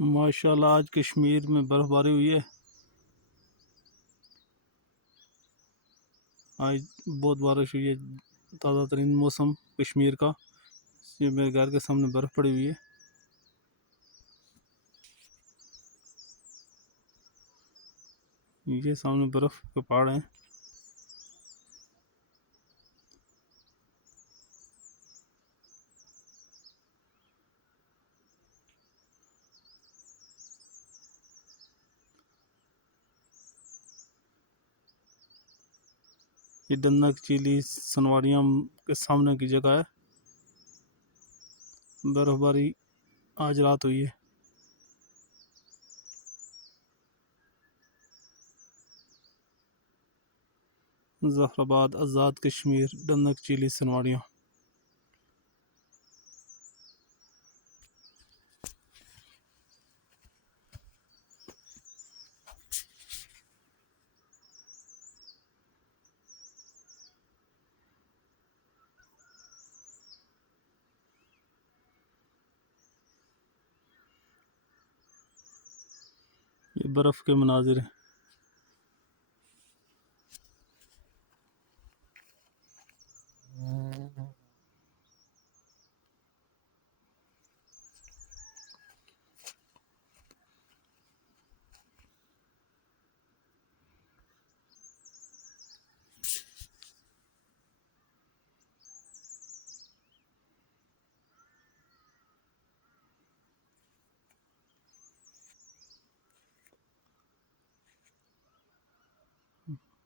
माशाल्लाह आज कश्मीर में बर्फ़बारी हुई है। आज बहुत बारिश हुई है। ताज़ा तरीन मौसम कश्मीर का। ये मेरे घर के सामने बर्फ़ पड़ी हुई है। ये सामने बर्फ़ के पहाड़ हैं। ये डन्नक चीली सनवाड़ियाँ के सामने की जगह है। बर्फ़बारी आज रात हुई है। ज़फ़राबाद, आज़ाद कश्मीर, डन्नक चीली सनवाड़ियाँ। ये बर्फ़ के मनाज़िर हैं।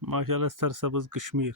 माशाल्लाह सरसब्ज़ कश्मीर।